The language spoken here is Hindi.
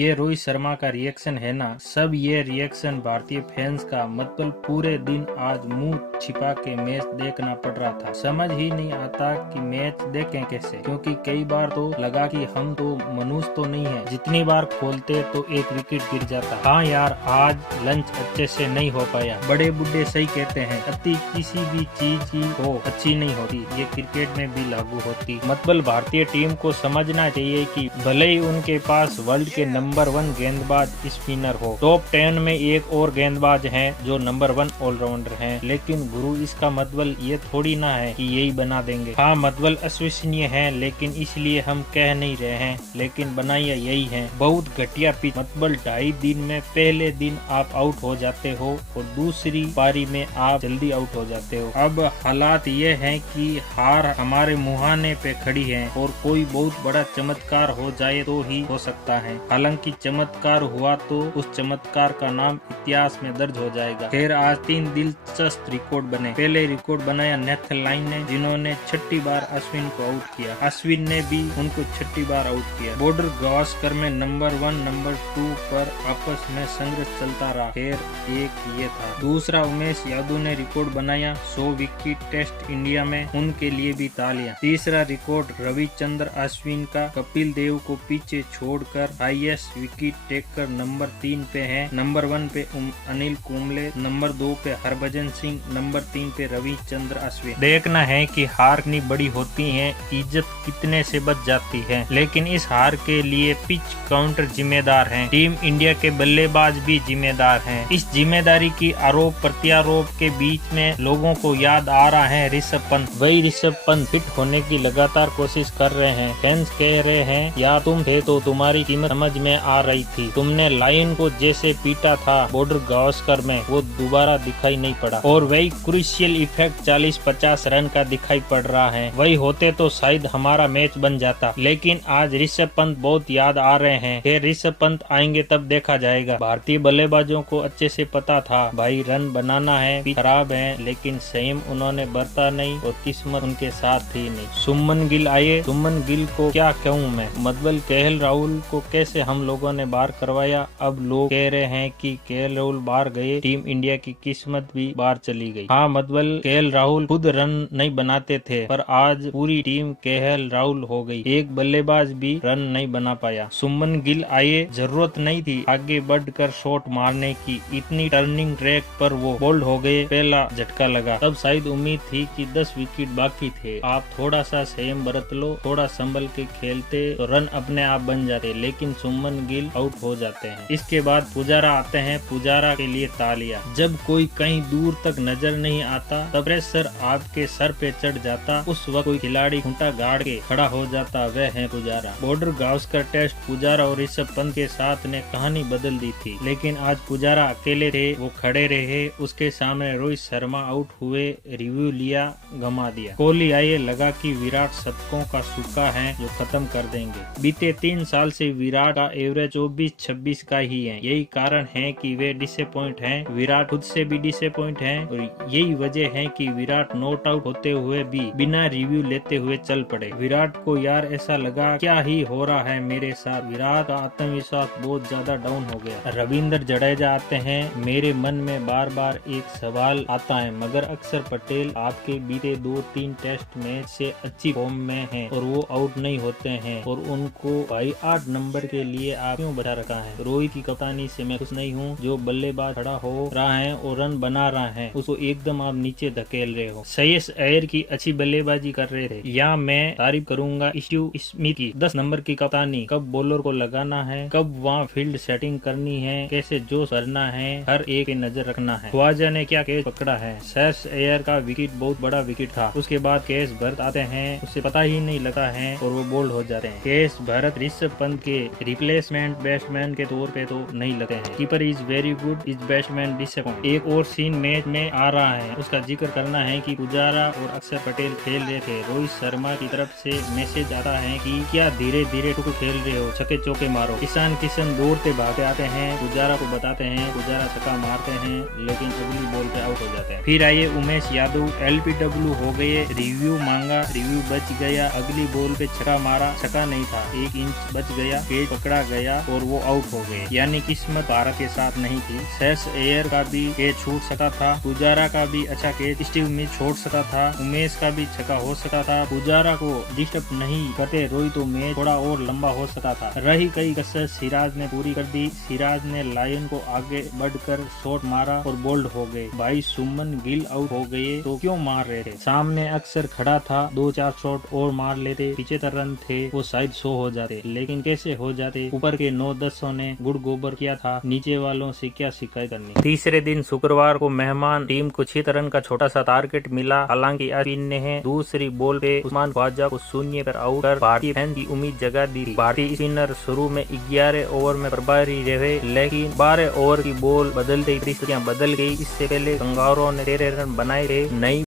ये रोहित शर्मा का रिएक्शन है ना, सब ये रिएक्शन भारतीय फैंस का। मतलब पूरे दिन आज मुंह छिपा के मैच देखना पड़ रहा था। समझ ही नहीं आता कि मैच देखें कैसे, क्योंकि कई बार तो लगा कि हम तो मनुष्य तो नहीं है, जितनी बार खोलते तो एक विकेट गिर जाता। हाँ यार, आज लंच अच्छे से नहीं हो पाया। बड़े बुड्ढे सही कहते हैं, अति किसी भी चीज की हो अच्छी नहीं होती। ये क्रिकेट में भी लागू होती। मतलब भारतीय टीम को समझना चाहिए कि भले ही उनके पास वर्ल्ड के नंबर 1 गेंदबाज स्पिनर हो, टॉप 10 में एक और गेंदबाज हैं जो नंबर 1 ऑलराउंडर हैं, लेकिन गुरु इसका मतलब ये थोड़ी ना है कि यही बना देंगे। हाँ, मतलब अविश्वसनीय है, लेकिन इसलिए हम कह नहीं रहे हैं, लेकिन बनाया यही है। बहुत घटिया पिच। मतलब 2.5 दिन में पहले दिन आप आउट हो जाते हो और दूसरी पारी में आप जल्दी आउट हो जाते हो। अब हालात ये हैं कि हार हमारे मुहाने पे खड़ी है और कोई बहुत बड़ा चमत्कार हो जाए तो ही हो सकता है। हालांकि चमत्कार हुआ तो उस चमत्कार का नाम इतिहास में दर्ज हो जाएगा। खैर, आज 3 दिलचस्प रिकॉर्ड बने। पहले रिकॉर्ड बनाया नेथन लाइन ने, जिन्होंने 6ठी बार अश्विन को आउट किया। अश्विन ने भी उनको 6ठी बार आउट किया। बॉर्डर गावस्कर में नंबर 1 नंबर 2 पर आपस में संघर्ष चलता रहा। खैर, एक ये था। दूसरा, उमेश यादव ने रिकॉर्ड बनाया 100 विकेट टेस्ट इंडिया में, उनके लिए भी तालियां। तीसरा रिकॉर्ड रविचंद्र अश्विन का कपिल देव को पीछे छोड़कर हाईएस्ट विकेट टेकर नंबर 3 पे है। नंबर 1 पे अनिल कुंबले, नंबर 2 पे हरभजन सिंह, नंबर 3 पे रविचंद्र अश्विन। देखना है कि हार कितनी बड़ी होती है, इज्जत कितने से बच जाती है। लेकिन इस हार के लिए पिच काउंटर जिम्मेदार है, टीम इंडिया के बल्लेबाज भी जिम्मेदार हैं। इस जिम्मेदारी की आरोप प्रत्यारोप के बीच में लोगों को याद आ रहा है ऋषभ पंत। वही ऋषभ पंत फिट होने की लगातार कोशिश कर रहे हैं। फैंस कह रहे हैं, या तुम थे तो तुम्हारी कीमत समझ में आ रही थी। तुमने लाइन को जैसे पीटा था बॉर्डर गावस्कर में, वो दोबारा दिखाई नहीं पड़ा। और वही क्रूशियल इफेक्ट 40-50 रन का दिखाई पड़ रहा है। वही होते तो शायद हमारा मैच बन जाता। लेकिन आज ऋषभ पंत बहुत याद आ रहे हैं। फिर ऋषभ पंत आएंगे तब देखा जाएगा। भारतीय बल्लेबाजों को अच्छे से पता था भाई रन बनाना है, पिच खराब है, लेकिन संयम उन्होंने बरता नहीं और किस्मत उनके साथ थी नहीं। सुमन गिल आए। सुमन गिल को क्या कहूँ मैं, मतलब केएल राहुल को कैसे हम लोगों ने बाहर करवाया। अब लोग कह रहे हैं कि केएल राहुल बाहर गए, टीम इंडिया की किस्मत भी बाहर चली गई। हाँ, मतलब केएल राहुल खुद रन नहीं बनाते थे, पर आज पूरी टीम केएल राहुल हो गई। एक बल्लेबाज भी रन नहीं बना पाया। सुमन गिल आए, जरूरत नहीं थी आगे बढ़कर शॉट मारने की। इतनी टर्निंग ट्रैक पर वो बोल्ड हो गए, पहला झटका लगा। तब शायद उम्मीद थी कि 10 विकेट बाकी थे, आप थोड़ा सा संयम बरत लो, थोड़ा संभल के खेलते तो रन अपने आप बन जाते। लेकिन सुमन गिल आउट हो जाते हैं। इसके बाद पुजारा आते हैं। पुजारा के लिए तालियां। जब कोई कहीं दूर तक नजर नहीं आता, तब प्रेशर आपके सर पे चढ़ जाता, उस वक्त कोई खिलाड़ी खूंटा गाड़ के खड़ा हो जाता, वह है पुजारा। बॉर्डर गावस्कर टेस्ट पुजारा और ऋषभ पंत के साथ ने कहानी बदल दी थी, लेकिन आज पुजारा अकेले थे, वो खड़े रहे। उसके सामने रोहित शर्मा आउट हुए, रिव्यू लिया, गमा दिया। कोहली आए, लगा कि विराट शतकों का सूखा है जो खत्म कर देंगे। बीते 3 साल से विराट का एवरेज 24-26 का ही है। यही कारण है कि वे डिसअपॉइंट हैं। विराट खुद से भी डिसअपॉइंट हैं और यही वजह है कि विराट नॉट आउट होते हुए भी बिना रिव्यू लेते हुए चल पड़े। विराट को यार ऐसा लगा क्या ही हो रहा है मेरे साथ। विराट का आत्मविश्वास बहुत ज्यादा डाउन हो गया। रविंद्र जडेजा आते हैं। मेरे मन में बार बार एक सवाल आता है, मगर अक्षर पटेल आपके बीते 2-3 टेस्ट मैच से अच्छी फॉर्म में हैं और वो आउट नहीं होते हैं, और उनको भाई 8 नंबर के लिए आप क्यों बचा रखा है। रोहित की कप्तानी से मैं खुश नहीं हूँ। जो बल्लेबाज खड़ा हो रहा है और रन बना रहा है, उसको एकदम आप नीचे धकेल रहे हो। श्रेयस अय्यर की अच्छी बल्लेबाजी कर रहे थे। या मैं तारीफ करूंगा स्टीव स्मिथ की 10 नंबर की कप्तानी। कब बॉलर को लगाना है, कब वहाँ फील्ड सेटिंग करनी है, कैसे जोश भरना है, हर एक पे नजर रखना है। ख्वाजा ने क्या कैच पकड़ा है। श्रेयस अय्यर का विकेट बहुत बड़ा विकेट था। उसके बाद केएस भरत आते हैं, उससे पता ही नहीं लगा है और वो बोल्ड हो जाते हैं। केएस भरत ऋषभ पंत के रिप्लेसमेंट बैट्समैन के तौर पे तो नहीं लगते हैं। Keeper is very good, is batsman disappoint. एक और सीन मैच में आ रहा है, उसका जिक्र करना है कि पुजारा और अक्षर पटेल खेल रहे थे। रोहित शर्मा की तरफ से मैसेज आता है कि क्या धीरे धीरे टुकु खेल रहे हो, छक्के चौके मारो। ईशान किशन दौड़ते भागते आते हैं, पुजारा को बताते हैं, पुजारा छक्का मारते हैं, लेकिन अगली बॉल पे आउट हो जाते हैं। फिर आइए उमेश यादव, LBW हो गए, रिव्यू मांगा, रिव्यू बच गया। अगली बॉल पे छक्का मारा, छक्का नहीं था, 1 इंच बच गया। कैच पकड़ा मारा गया और वो आउट हो गए। यानी किस्मत भारत के साथ नहीं थी। सेस एयर का भी कैच छूट सकता था, पुजारा का भी अच्छा कैच स्टीव स्मिथ छोड़ सकता था, उमेश का भी छक्का हो सकता था। पुजारा को डिस्टर्ब नहीं करते रोहित तो मैच थोड़ा और लंबा हो सकता था। रही कई कसर सिराज ने पूरी कर दी। सिराज ने लायन को आगे बढ़कर शॉट मारा और बोल्ड हो गए। भाई सुमन गिल आउट हो गए तो क्यों मार रहे थे? सामने अक्सर खड़ा था, 2-4 शॉट और मार लेते, 75 रन थे, वो शायद 100 हो जाते, लेकिन कैसे हो जाते? ऊपर के 9-10 ने गुड़ गोबर किया था, नीचे वालों से क्या शिकायत करनी। तीसरे दिन शुक्रवार को मेहमान टीम को 6 रन का छोटा सा टारगेट मिला। हालांकि अश्विन ने दूसरी बॉल पे उस्मान ख्वाजा को 0 पर आउट कर भारतीय फैन की उम्मीद जगा दी थी। भारतीय स्पिनर शुरू में 11 ओवर में प्रभारी रहे, लेकिन 12 ओवर की बॉल बदलते ही परिस्थितियां बदल गई। इससे पहले कंगारुओं ने 13 रन बनाए थे। नई